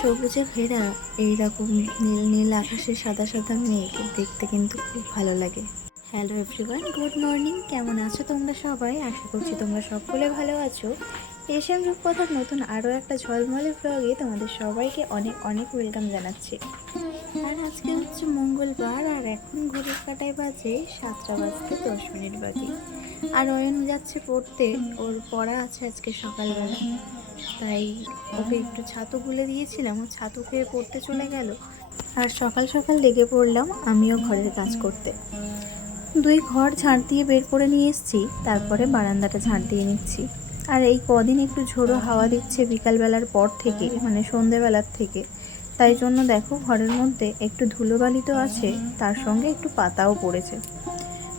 সবুজে ঘেরা এইরকম নীল নীল আকাশে সাদা সাদা মেঘ দেখতে কিন্তু খুব ভালো লাগে। Hello everyone, good morning. কেমন আছো তোমরা সবাই? আশা করছি তোমরা সকলে ভালো আছো। এশিয়ান রূপকথার নতুন আরও একটা ঝলমলে ব্লগে তোমাদের সবাইকে অনেক অনেক ওয়েলকাম জানাচ্ছি। আর আজকে হচ্ছে মঙ্গলবার, আর এখন ঘড়ির কাঁটায় বাজে 7:10 বাকি। আর অয়ন যাচ্ছে পড়তে, ওর পড়া আছে আজকে সকালবেলা, তাই ওকে একটু ছাতু গুলে দিয়েছিলাম, ও ছাতু খেয়ে পড়তে চলে গেল। আর সকাল সকাল লেগে পড়লাম আমিও ঘরের কাজ করতে। 2 ঘর ঝাড় দিয়ে বের করে নিয়ে এসেছি, তারপরে বারান্দাটা ঝাড় দিয়ে নিচ্ছি। আর এই কদিন একটু ঝোড়ো হাওয়া দিচ্ছে বিকালবেলার পর থেকে, মানে সন্ধেবেলার থেকে, তাই জন্য দেখো ঘরের মধ্যে একটু ধুলোবালি তো আছে, তার সঙ্গে একটু পাতাও পড়েছে।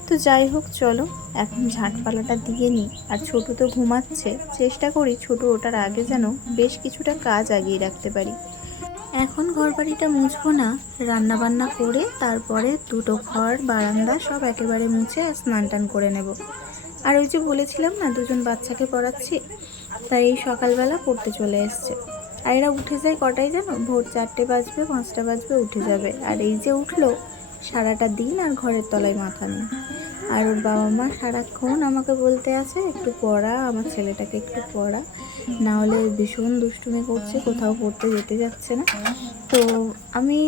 তো যাই হোক, চলো এখন ঝাঁটপালাটা দিয়ে নিই। আর ছোটু তো ঘুমাচ্ছে, চেষ্টা করি ছোটু ওঠার আগে যেন বেশ কিছুটা কাজ আগিয়ে রাখতে পারি। এখন ঘর বাড়িটা মুছবো না, রান্না বান্না করে তারপরে 2টো ঘর বারান্দা সব একেবারে মুছে আর স্নান টান করে নেব। আর ওই যে বলেছিলাম না 2জন বাচ্চাকে পড়াচ্ছি, তাই এই সকালবেলা পড়তে চলে এসছে। আর এরা উঠে যায় কটায় জানো? ভোর 4টে বাজবে, 5টা বাজবে উঠে যাবে। আর এই যে উঠলো, সারাটা দিন আর ঘরের তলায় মাথা নেই। আর ওর বাবা মা সারাক্ষণ আমাকে বলতে আছে একটু পড়া, আমার ছেলেটাকে একটু পড়া, না হলে ভীষণ দুষ্টুমি করছে, কোথাও পড়তে যেতে যাচ্ছে না। তো আমি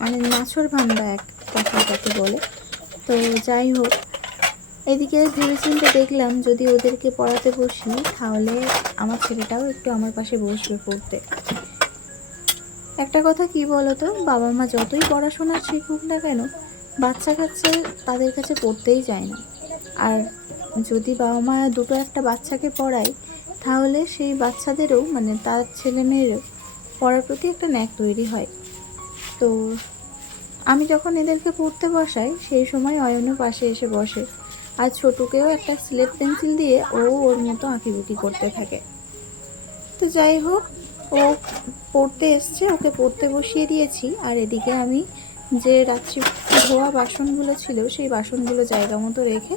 মানে নাছর ভান্ডা এক কথাটাকে বলে। তো যাই হোক, এদিকে ভেবেচিন্তে দেখলাম যদি ওদেরকে পড়াতে বসি তাহলে আমার ছেলেটাও একটু আমার পাশে বসবে পড়তে। একটা কথা কি বলো তো, বাবা মা যতই পড়াশোনা শিখুক না কেন, বাচ্চা কাচ্চা তাদের কাছে পড়তেই যায় না। আর যদি বাবা মা দুটো একটা বাচ্চাকে পড়ায়, তাহলে সেই বাচ্চাদেরও মানে তার ছেলে মেয়েরও পড়ার প্রতি একটা ন্যাক তৈরি হয়। তো আমি যখন এদেরকে পড়তে বসাই, সেই সময় অয়নও পাশে এসে বসে, আর ছোটুকেও একটা স্লেট পেন্সিল দিয়ে ওর মতো আঁকিবুকি করতে থাকে। তো যাই হোক, ও পড়তে এসছে, ওকে পড়তে বসিয়ে দিয়েছি। আর এদিকে আমি যে রাত্রি ধোয়া বাসনগুলো ছিল সেই বাসনগুলো জায়গা মতো রেখে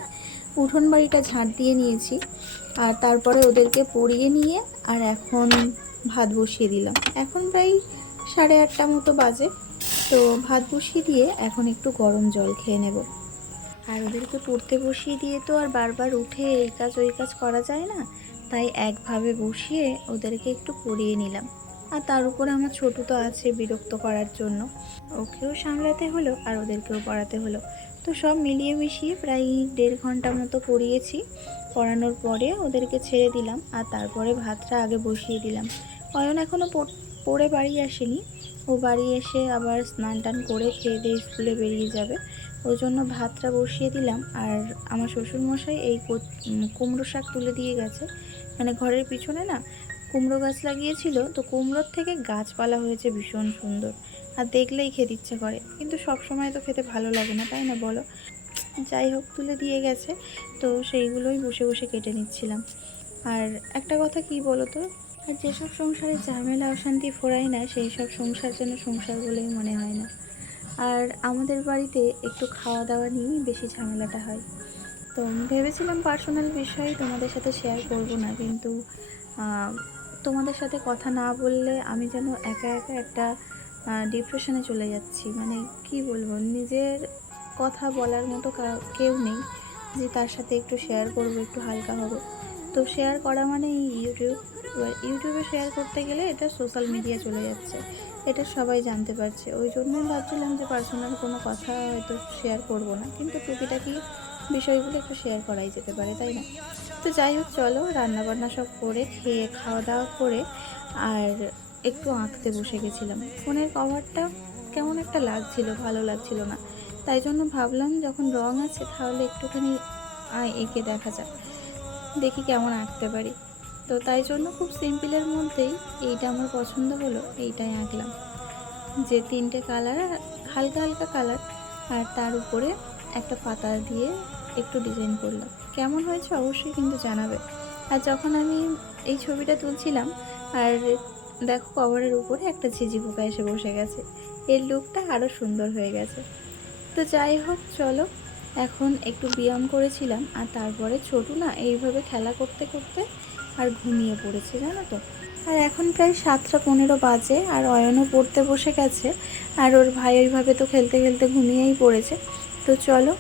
উঠোন বাড়িটা ঝাঁট দিয়ে নিয়েছি। আর তারপরে ওদেরকে পড়িয়ে নিয়ে আর এখন ভাত বসিয়ে দিলাম। এখন প্রায় 8:30 মতো বাজে। তো ভাত বসিয়ে দিয়ে এখন একটু গরম জল খেয়ে নেব। আর ওদেরকে পড়তে বসিয়ে দিয়ে তো আর বারবার উঠে এই কাজ ওই কাজ করা যায় না, তাই একভাবে বসিয়ে ওদেরকে একটু পড়িয়ে নিলাম। আর তার উপর আমার ছোটু তো আছে বিরক্ত করার জন্য, ওকেও সামলাতে হলো আর ওদেরকেও পড়াতে হলো। তো সব মিলিয়ে মিশিয়ে প্রায় 1.5 ঘন্টা মতো পড়িয়েছি। পড়ানোর পরে ওদেরকে ছেড়ে দিলাম, আর তারপরে ভাতটা আগে বসিয়ে দিলাম। অয়ন এখনও পড়ে বাড়ি আসেনি, ও বাড়ি এসে আবার স্নান টান করে খেয়ে দিয়ে স্কুলে বেরিয়ে যাবে, ওই জন্য ভাতটা বসিয়ে দিলাম। আর আমার শ্বশুরমশাই এই কুমড়ো শাক তুলে দিয়ে গেছে, মানে ঘরের পিছনে না কুমড়ো গাছ লাগিয়েছিল, তো কুমড়োর থেকে গাছপালা হয়েছে ভীষণ সুন্দর, আর দেখলেই খেতে ইচ্ছে করে, কিন্তু সব সময় তো খেতে ভালো লাগে না, তাই না বলো? যাই হোক, তুলে দিয়ে গেছে, তো সেইগুলোই বসে বসে কেটে নিচ্ছিলাম। আর একটা কথা কি বলো তো, আর যেসব সংসারে ঝামেলা অশান্তি ফোরায় না, সেই সব সংসার যেন সংসার বলেই মনে হয় না। আর আমাদের বাড়িতে একটু খাওয়া দাওয়া নিয়েই বেশি ঝামেলাটা হয়। তো ভেবেছিলাম পার্সোনাল বিষয় তোমাদের সাথে শেয়ার করব না, কিন্তু তোমাদের সাথে কথা না বললে আমি যেন একা একা একটা ডিপ্রেশনে চলে যাচ্ছি। মানে কি বলবো, নিজের কথা বলার মতো কেউ নেই যে তার সাথে একটু শেয়ার করব, একটু হালকা হবে। তো শেয়ার করা মানে ইউটিউবে শেয়ার করতে গেলে এটা সোশ্যাল মিডিয়া চলে যাচ্ছে, এটা সবাই জানতে পারছে। ওই জন্যই ভাবছিলাম যে পার্সোনাল কোনো কথা হয়তো শেয়ার করব না, কিন্তু টুকিটাকি বিষয়গুলো একটু শেয়ার করাই যেতে পারে, তাই না? তো যাই হোক, চলো রান্নাবান্না সব করে খেয়ে খাওয়া দাওয়া করে আর একটু আঁকতে বসে গেছিলাম। ফোনের কভারটা কেমন একটা লাগছিল, ভালো লাগছিল না, তাই জন্য ভাবলাম যখন রং আছে তাহলে একটুখানি এঁকে দেখা যাক, দেখি কেমন আঁকতে পারি। তো তাই জন্য খুব সিম্পলের মধ্যেই এইটা আমার পছন্দ হলো, এইটাই আঁকলাম। যে 3টে কালার, হালকা হালকা কালার, আর তার উপরে একটা পাতা দিয়ে একটু ডিজাইন করলাম। কেমন হয়েছে অবশ্যই কিন্তু জানাবে। আর যখন আমি এই ছবিটা তুলছিলাম আর দেখো কভারের উপরে একটা ঝিঝি পোকা এসে বসে গেছে, এর লুকটা আরও সুন্দর হয়ে গেছে। তো যাই হোক চলো, এখন একটু ব্যায়াম করেছিলাম আর তারপরে ছোটু না এইভাবে খেলা করতে করতে আর ঘুমিয়ে পড়েছে জানো তো। আর এখন প্রায় 7টা 15 বাজে আর অয়নও পড়তে বসে গেছে, আর ওর ভাই ওইভাবে তো খেলতে খেলতে ঘুমিয়েই পড়েছে। তো চলো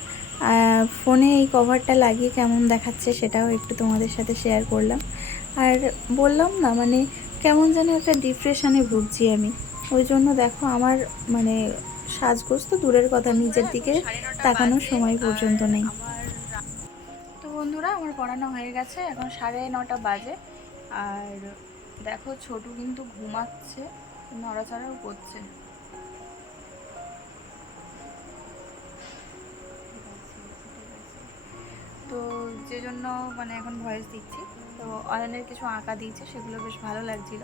ফোনে এই কভারটা লাগিয়ে কেমন দেখাচ্ছে সেটাও একটু তোমাদের সাথে শেয়ার করলাম। আর বললাম না মানে কেমন যেন একটা ডিপ্রেশনে ভুগছি আমি, ওই জন্য দেখো আমার মানে সাজগোজ তো দূরের কথা, নিজের দিকে তাকানোর সময় পর্যন্ত নেই। তো বন্ধুরা আমার পড়ানো হয়ে গেছে, এখন 9:30 বাজে। আর দেখো ছোটু কিন্তু ঘুমাচ্ছে, নড়াচড়াও করছে। তো যে জন্য মানে এখন ভয়েস দিচ্ছি। তো অয়নের কিছু আঁকা দিয়েছে, সেগুলো বেশ ভালো লাগছিল,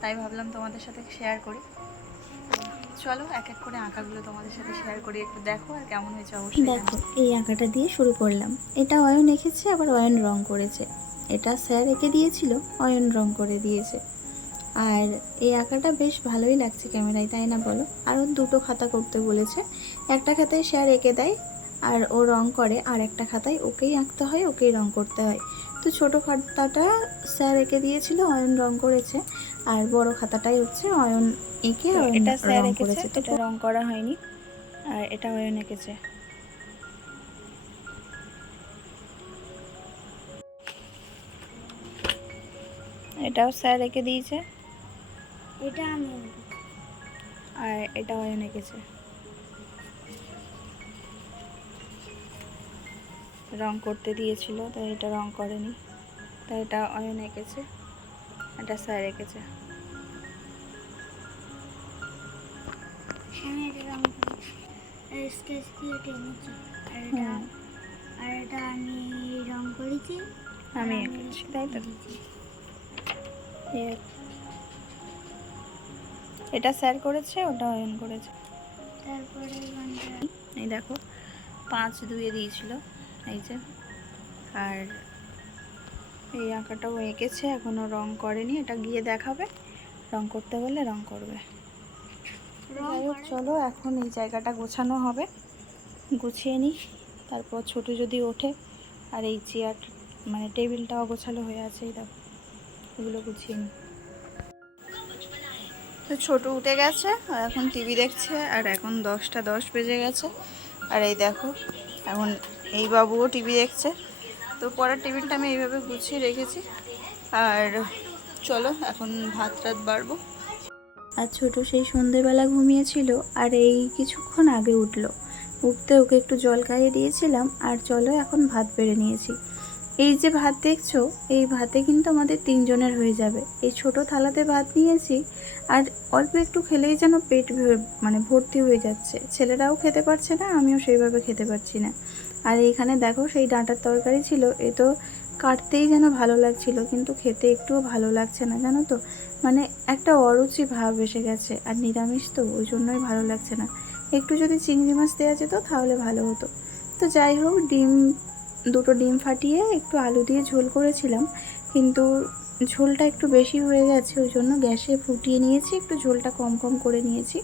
তাই ভাবলাম তোমাদের সাথে শেয়ার করি। চলো এক এক করে আঁকাগুলো তোমাদের সাথে শেয়ার করি, একটু দেখো আর কেমন হয়েছে অবশ্যই। দেখো এই আঁকাটা দিয়ে শুরু করলাম, এটা অয়ন এঁকেছে আবার অয়ন রং করেছে, এটা স্যার এঁকে দিয়েছিল, অয়ন রং করে দিয়েছে। আর এই আঁকাটা বেশ ভালোই লাগছে ক্যামেরায়, তাই না বলো? আরও 2টো খাতা করতে বলেছে, একটা খাতায় স্যার এঁকে দেয় আর ও রং করে, আর একটা খাতায় ওকেই আঁকতে হয়, ওকেই রং করতে হয়। তো ছোটো খাতাটা স্যার এঁকে দিয়েছিল, অয়ন রং করেছে, আর বড় খাতাটাই হচ্ছে অয়ন এঁকে এটা স্যার রং করেছে। তো এটা রং করা হয়নি, আর এটা অয়ন এঁকেছে। এটাও স্যার এঁকে দিয়েছে, এটা আমি আর এটা অয়ন এঁকেছে। রং করতে দিয়েছিল, তাই এটা রং করেনি, তাই এটা অয়ন এঁকেছে, এটা স্যার এঁকেছে। আমি এটা রং স্কেচ দিয়ে টেনেছি, আর এটা আমি রং করেছি, আমি এঁকেছি, তাই তো। এটা স্যার করেছে, ওটা অয়ন করেছে। তারপরে এই দেখো 5 2 দিয়েছিল, এই যে। আর এই আঁকাটাও এঁকেছে, এখনও রং করেনি, এটা গিয়ে দেখাবে, রং করতে বললে রং করবে। যাই হোক চলো, এখন এই জায়গাটা গোছানো হবে, গুছিয়ে নিই, তারপর ছোটো যদি ওঠে। আর এই চেয়ার মানে টেবিলটাও গোছালো হয়ে আছে, এই দেখো এগুলো গুছিয়ে নিই। তো ছোটো উঠে গেছে, আর এখন টিভি দেখছে, আর এখন 10টা 10 বেজে গেছে। আর এই দেখো এখন এই বাবুও টিভি দেখছে। তো পরের টেবিলটা আমি এইভাবে গুছিয়ে রেখেছি। আর চলো এখন ভাত রাত বাড়বো। আর ছোট সেই সন্ধেবেলা ঘুমিয়েছিল, আর এই কিছুক্ষণ আগে উঠতে ওকে একটু জল খাইয়ে দিয়েছিলাম। আর চলো এখন ভাত বেড়ে নিয়েছি। এই যে ভাত দেখছো, এই ভাতে কিন্তু আমাদের 3 জনের হয়ে যাবে। এই ছোট থালাতে ভাত নিয়েছি, আর অল্প একটু খেলেই যেন পেট মানে ভর্তি হয়ে যাচ্ছে। ছেলেরাও খেতে পারছে না, আমিও সেইভাবে খেতে পারছি না। আর এইখানে দেখো সেই ডাঁটার তরকারি ছিল, এ তো কাটতেই যেন ভালো লাগছিল, কিন্তু খেতে একটুও ভালো লাগছে না জানো তো। মানে একটা অরুচি ভাব এসে গেছে, আর নিরামিষ তো ওই জন্যই ভালো লাগছে না। একটু যদি চিংড়ি মাছ দেওয়া যেত তাহলে ভালো হতো। তো যাই হোক, 2টো ডিম ফাটিয়ে একটু আলু দিয়ে ঝোল করেছিলাম, কিন্তু ঝোলটা একটু বেশি হয়ে গেছে, ওই জন্য গ্যাসে ফুটিয়ে নিয়েছি, একটু ঝোলটা কম কম করে নিয়েছি।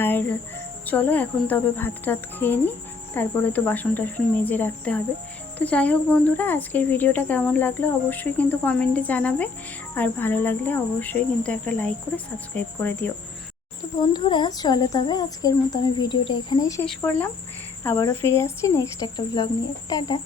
আর চলো এখন তবে ভাত টাত খেয়ে নিই, তারপরে তো বাসন টাসন মেজে রাখতে হবে। তো যাই হোক বন্ধুরা, আজকের ভিডিওটা কেমন লাগলো অবশ্যই কিন্তু কমেন্টে জানাবে, আর ভালো লাগলে অবশ্যই কিন্তু একটা লাইক করে সাবস্ক্রাইব করে দিও। তো বন্ধুরা চলো তবে আজকের মতো আমি ভিডিওটা এখানেই শেষ করলাম, আবারও ফিরে আসছি নেক্সট একটা ব্লগ নিয়ে। টাটা।